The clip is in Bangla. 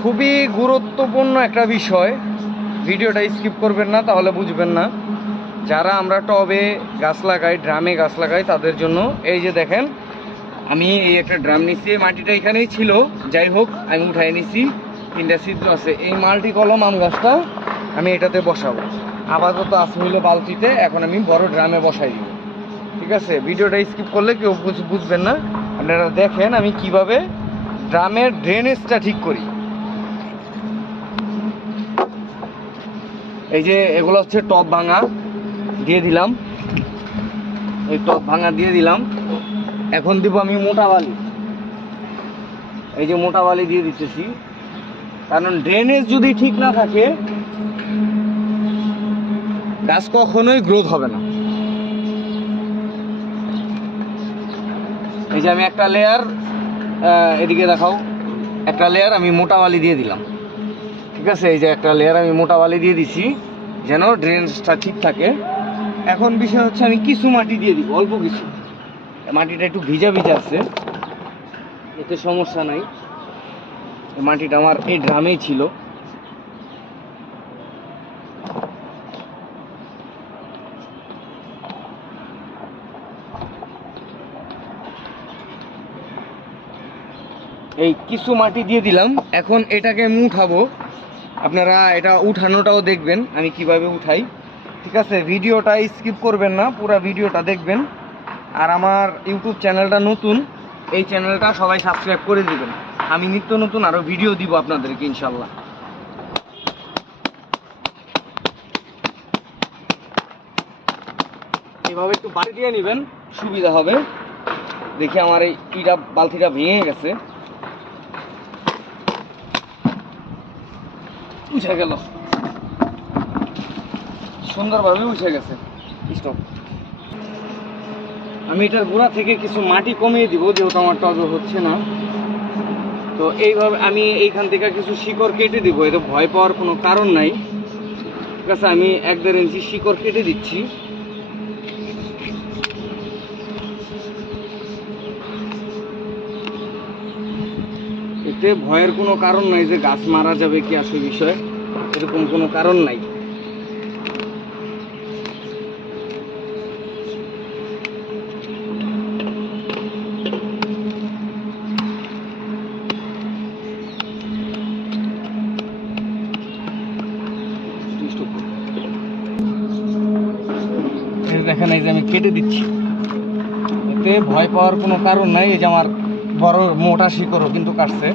খুবই গুরুত্বপূর্ণ একটা বিষয়, ভিডিওটা স্কিপ করবেন না, তাহলে বুঝবেন না। যারা আমরা টবে গাছ লাগাই, ড্রামে গাছ লাগাই, তাদের জন্য এই যে দেখেন, আমি এই একটা ড্রাম নিচ্ছি, মাটিটা এখানেই ছিল, যাই হোক আমি উঠাই নিছি, 3টা ছিদ্র আছে। এই মাল্টি কলম আম গাছটা আমি এটাতে বসাবো। আপাতত আছে হইলো বালতিতে, এখন আমি বড় ড্রামে বসাই দিব। ঠিক আছে, ভিডিওটা স্কিপ করলে কেউ বুঝবেন না। আপনারা দেখেন আমি কিভাবে ড্রামের ড্রেনেজটা ঠিক করি। এই যে এগুলো হচ্ছে টপ ভাঙা, দিয়ে দিলাম, এই টপ ভাঙা দিয়ে দিলাম। এখন দিব আমি মোটা বালি, এই যে মোটা বালি দিয়ে দিতেছি, কারণ ড্রেনেজ যদি ঠিক না থাকে গাছ কখনোই গ্রোথ হবে না। এই যে আমি একটা লেয়ার, এদিকে দেখাও, একটা লেয়ার আমি মোটা বালি দিয়ে দিলাম। ঠিক আছে, এই যে একটা লেয়ার আমি মোটা বালি দিয়ে দিছি যেন ড্রেনেজটা ঠিক থাকে। এখন বিষয় হচ্ছে আমি কিছু মাটি দিয়ে দিব, অল্প কিছু। মাটিটা একটু ভিজা ভিজা আছে, এতে সমস্যা নাই। মাটিটা আমার এই ড্রামেই ছিল। এই কিছু মাটি দিয়ে দিলাম। এখন এটাকে আমি উঠাবো, আপনারা এটা উঠানোটাও দেখবেন আমি কিভাবে উঠাই। ঠিক আছে, ভিডিওটা স্কিপ করবেন না, পুরো ভিডিওটা দেখবেন। আর আমার ইউটিউব চ্যানেলটা নতুন, এই চ্যানেলটা সবাই সাবস্ক্রাইব করে দিবেন। আমি নিত্য নতুন আরও ভিডিও দিব আপনাদেরকে ইনশাল্লাহ। এইভাবে একটু বাড়ি দিয়ে নেবেন, সুবিধা হবে। দেখি আমার এই বালতিটা ভেঙে গেছে, উঠে গেল, সুন্দরভাবে উঠে গেছে। স্টপ। আমি এটার গোড়া থেকে কিছু মাটি কমিয়ে দিব, যেহেতু আমার টবে হচ্ছে না। তো এইভাবে আমি এইখান থেকে কিছু শিকড় কেটে দিব, এতে ভয় পাওয়ার কোনো কারণ নাই। ঠিক আছে, আমি 1-1.5 ইঞ্চি শিকড় কেটে দিচ্ছি। এতে ভয়ের কোনো কারণ নাই যে গাছ মারা যাবে কি আসে বিষয়, এরকম কোনো কারণ নাই। দেখেন এই যে আমি কেটে দিচ্ছি, এতে ভয় পাওয়ার কোনো কারণ নাই। এই যে আমার বড় মোটা শিকড়ও কিন্তু কাটছে।